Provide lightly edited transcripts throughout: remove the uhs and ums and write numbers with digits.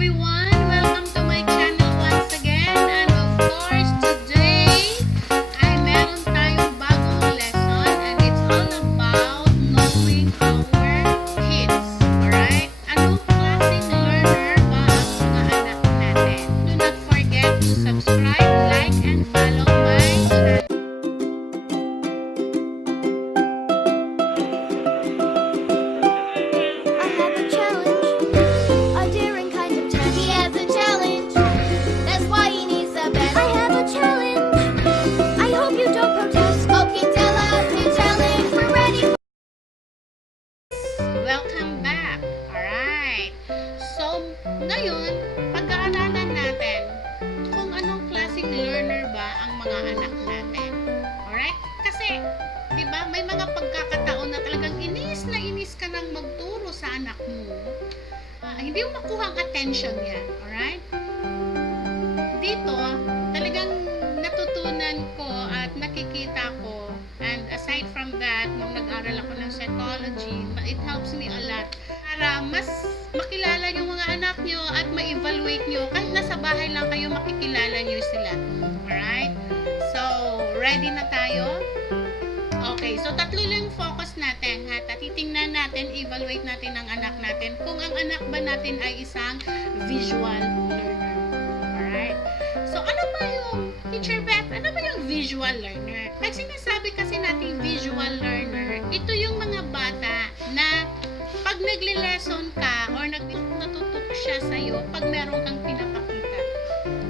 everyone! Welcome to my channel once again. And of course, today ay meron tayong bagong lesson and it's all about knowing our kids. Alright? Anong klaseng learner ba ang mga anak natin? Do not forget to subscribe, like, and follow my channel. Welcome back. Alright. So, ngayon, pag-aaralan natin kung anong klaseng learner ba ang mga anak natin. Alright? Kasi, di ba, may mga pagkakataon na talagang inis na inis ka nang magturo sa anak mo. Hindi mo makuha ang attention niya. Alright? Dito, talagang natutunan ko at nakikita ko, and aside from that, nung nag-aral ako ng psychology, it helps me a lot para mas makilala yung mga anak nyo at ma-evaluate nyo. Kahit nasa bahay lang kayo, makikilala nyo sila. Alright? So, ready na tayo? Okay, so tatlo lang focus natin. Titingnan natin, evaluate natin ang anak natin kung ang anak ba natin ay isang visual learner. Alright? So, ano ba yung, Teacher Beth, ano ba yung visual learner? Pag sinasabi kasi natin visual learner, ito yung mga bata na pag nagle-lesson ka or natutok siya sa'yo pag meron kang pinapakita.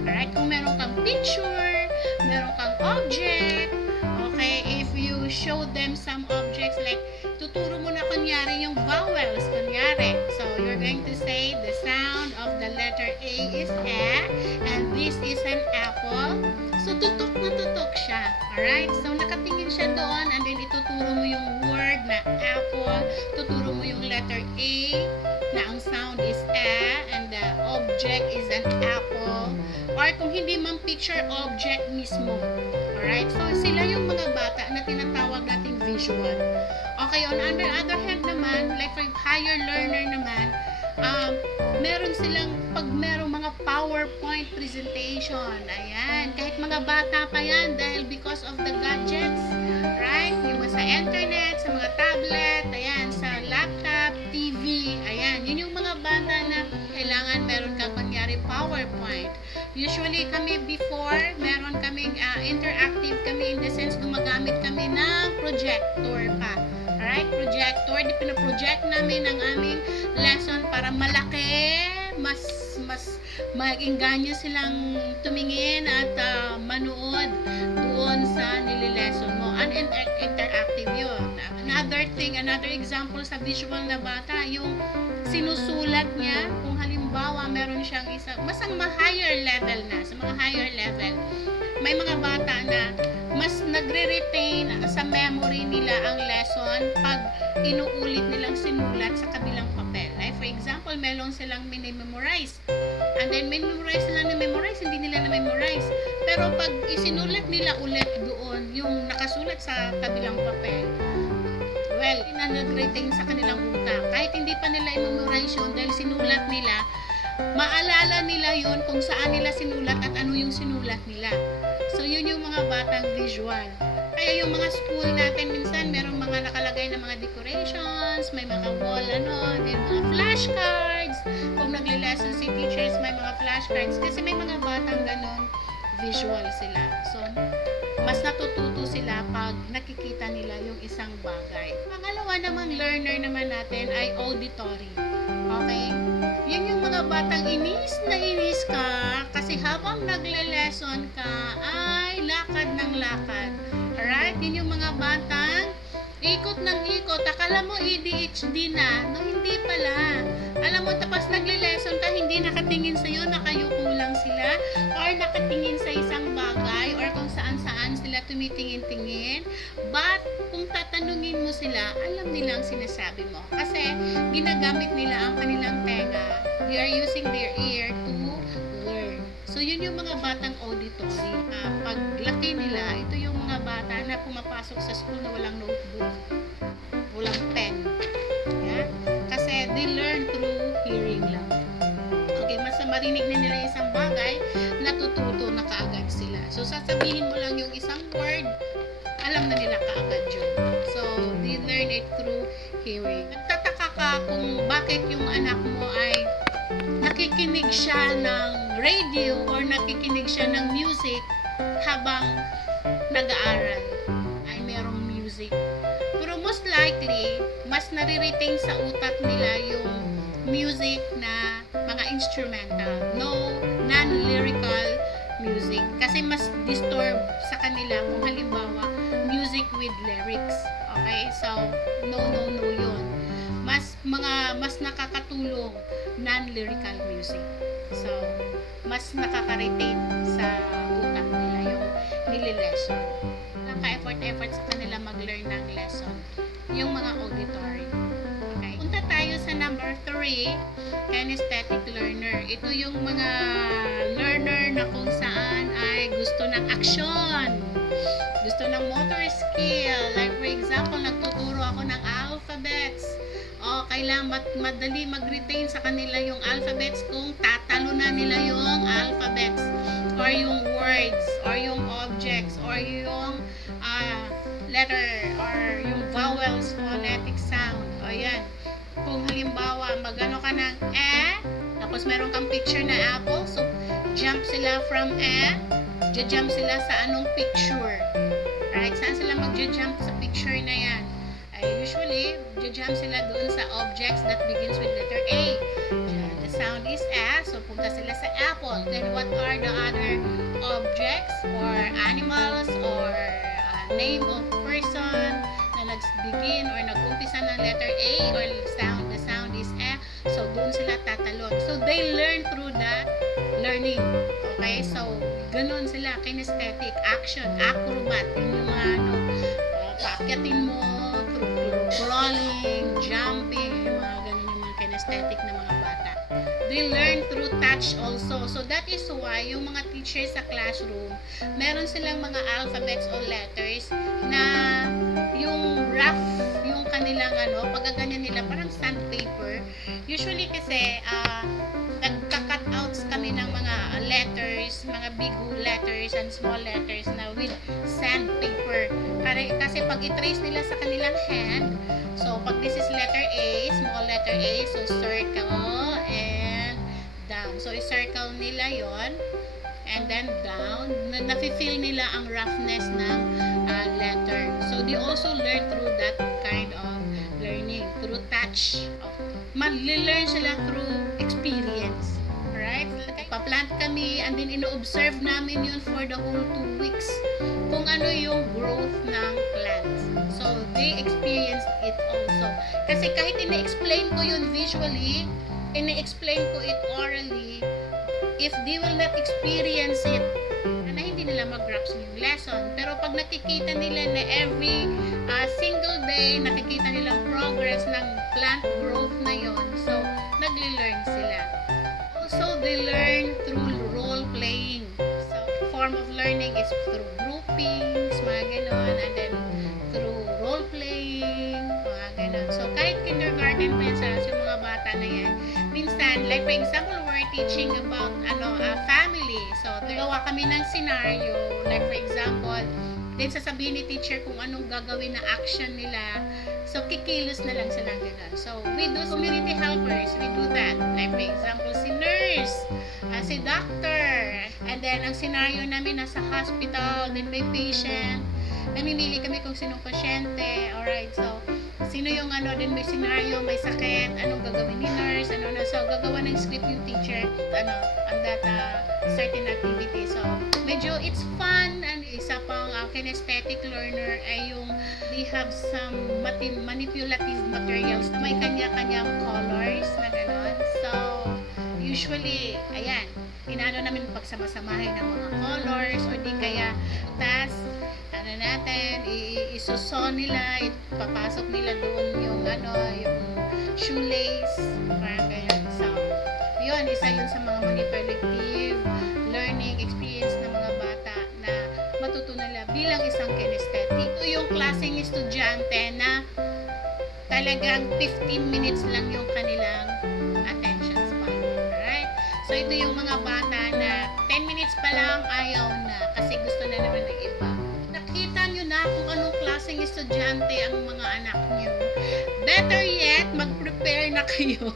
Alright? Kung meron kang picture, meron kang object, okay, if you show them some objects like, tuturo mo na kunyari yung vowels, kunyari. So, you're going to say the sound of the letter A is A, and this is an apple. So, tutok na tutok siya. Alright? So, nakatingin siya doon, and then ituturo mo yung word na apple, tuturo mo yung letter A, na ang sound is A, and the object is an apple. Or kung hindi man picture, object mismo. Alright? So, sila yung mga bata na tinatawag nating visual. Okay, on the other hand naman, like for higher learner naman, meron silang, pag merong mga PowerPoint presentation, ayan, kahit mga bata pa yan, dahil because of the gadgets, right? Yung sa internet, sa mga tablet, ayan, sa laptop, TV, ayan, yun yung mga bata na kailangan meron kang kunyari PowerPoint. Usually kami before, meron kaming interactive kami in the sense gumagamit kami ng projector pa. Alright? Projector. Di pinaproject namin ang aming lesson para malaki, mas maging ganyo silang tumingin at manood doon sa nililesson mo. Interactive yun. Another example sa visual na bata, yung sinusulat niya, kung halimbawa meron siyang mas ang higher level na, sa mga higher level, may mga bata na mas nagre-retain sa memory nila ang lesson pag inuulit nilang sinulat sa kabilang papel. Like for example, meron silang minimemorize. And then memorize sila na memorize, hindi nila na memorize. Pero pag isinulat nila ulit doon, yung nakasulat sa kabilang papel, well, nag-retain sa kanilang utak. Kahit hindi pa nila i-memorize yun, dahil sinulat nila, maalala nila yun kung saan nila sinulat at ano yung sinulat nila. So, yun yung mga batang visual. Kaya yung mga school natin, minsan, merong mga nakalagay na mga decorations, may mga wall, din mga flashcards. Kung nagle-lesson si teachers, may mga flashcards. Kasi may mga batang ganon, visual sila. So, mas natututo sila pag nakikita nila yung isang bagay. Pangalawa namang learner naman natin ay auditory. Okay? Yun yung mga batang inis na inis ka kasi habang nagle-lesson ka ay lakad ng lakad. Alright? Yun yung mga batang ikot ng ikot. Akala mo ADHD na. No, hindi pala. Alam mo, tapos nagle-lesson ka, hindi nakatingin sa'yo, nakayuko lang sila, or nakatingin sa isang bagay, or kung saan-saan sila tumitingin-tingin. But, kung tatanungin mo sila, alam nila ang sinasabi mo. Kasi, ginagamit nila ang kanilang tenga. They are using their ear to learn. So, yun yung mga batang auditory. Pag laki nila, ito yung mga bata na pumapasok sa school na walang notebook, walang pen. Yeah? Kasi they learn through hearing lang. Okay, marinig na nila isang bagay, natututo na kaagad sila. So, sasabihin mo lang yung isang word, alam na nila kaagad yun. So, they learn it through hearing. Nagtataka ka kung bakit yung anak mo ay nakikinig siya ng radio or nakikinig siya ng music habang nag-aaral. Ay merong music. Pero most likely, mas nare-retain sa utak nila yung music na mga instrumental. No, non-lyrical music. Kasi mas disturb sa kanila kung halimbawa, music with lyrics. Okay? So, no yun. Mas nakakatulong non-lyrical music. So, mas nakaka-retain sa utak nila yung nililesson. Naka-effort sa kanila mag-learn ng lesson. Yung mga auditory. Okay? Punta tayo sa number 3, kinesthetic learner. Ito yung mga learner na kung saan ay gusto ng action. Gusto ng motor skill. Like for example, nagtuturo ako ng alphabets. O, kailangan madali mag-retain sa kanila yung alphabets kung tatalunan nila yung alphabets or yung words or yung objects or yung letter or yung vowels, phonetic sound. O, yan. Kung halimbawa, magano ka ng tapos meron kang picture na apple, so jump sila from jump sila sa anong picture. Right? Saan sila mag-jump sa picture na yan? Usually, jump sila doon sa objects that begins with letter A. The sound is A, so punta sila sa apple. Then, what are the other objects or animals or name of person na nag-begin or nag-umpisa ng letter A or the sound is A. So, doon sila tatalon. So, they learn through that learning. Okay? So, ganun sila, kinesthetic, action, acrobat, yung mga paakyatin mo, crawling, jumping, yung mga ganun yung mga kinesthetic na mga bata. They learn through touch also. So that is why yung mga teachers sa classroom, meron silang mga alphabets or letters na yung rough, yung kanilang pagkaganyan nila, parang sandpaper. Usually kasi, nagka-cutouts kami ng mga letters, mga big letters and small letters na with sandpaper. Kasi pag i-trace nila sa kanilang hand, so pag this is letter A, small letter A, so circle and down. So i-circle nila yon and then down. Nafe-feel nila ang roughness ng letter. So they also learn through that kind of learning, through touch. Mag-learn sila through experience. Right? Pa-plant kami and then ino-observe namin yun for the whole 2 weeks kung ano yung growth ng plants. So, they experienced it also. Kasi kahit ina-explain ko yun visually, ina-explain ko it orally, if they will not experience it, na hindi nila mag-grasp yung lesson. Pero pag nakikita nila na every single day, nakikita nilang progress ng plant growth na yon, so, nagli-learn sila. Also, they learn through role playing. So, form of learning is through groupings, mga ganon, and then through role playing, mga ganon. So, kahit kindergarten pa yung mga bata na yan, minsan, like for example, we're teaching about a family. So, gawa kami ng scenario, like for example, then sasabihin ni teacher kung anong gagawin na action nila. So, kikilos na lang sila ganun. So, we do community helpers. We do that. Like, for example, si nurse, si doctor, and then, ang scenario namin nasa hospital, then may patient. Namimili kami kung sinong pasyente. Alright, so, sino yung din may scenario, may sakit, anong gagawin ni nurse, so, gagawa ng script yung teacher, on that certain activity. So, medyo it's fun, and isa pang kinesthetic learner ay yung they have some manipulative materials na may kanya-kanyang colors na gano'n. So, usually, ayan, inaano namin pagsama-samahin ng mga colors or di kaya natin, isuso nila, ipapasok nila doon yung shoelace, parang ganyan. So, yun, isa yun sa mga manipulative learning experience ng mga bata na matutunan nila bilang isang kinesthetic. Ito yung klaseng estudyante na talagang 15 minutes lang yung kanilang attention span. Alright? So, ito yung mga bata na 10 minutes pa lang ayaw na kasi gusto na naman ng iba. Nakita nyo na kung anong klaseng estudyante ang mga anak nyo. Better yet, mag-prepare na kayo.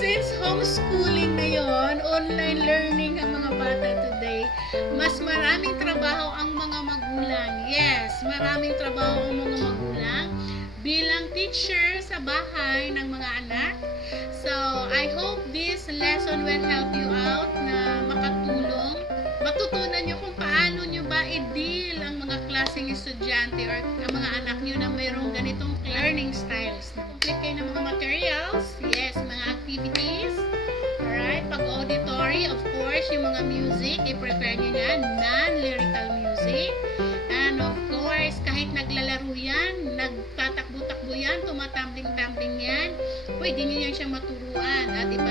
Since homeschooling na yon, online learning ang mga bata today, mas maraming trabaho ang mga magulang. Yes, maraming trabaho ang mga magulang bilang teacher sa bahay ng mga anak. So, I hope this lesson will help you out na makatulong. Matutunan nyo kung paano nyo ba i-deal ang mga klaseng estudyante or ang mga anak nyo na mayroong ganitong learning styles. Complete kayo ng mga materials. Yes, mga activities. Alright, pag auditory, of course, yung mga music, i-prepare nyo yan, non-lyrical music. And of course, kahit naglalaro yan, nagtatakbo-takbo yan, tumatambling-tambling yan, pwede nyo yan siyang maturuan at iba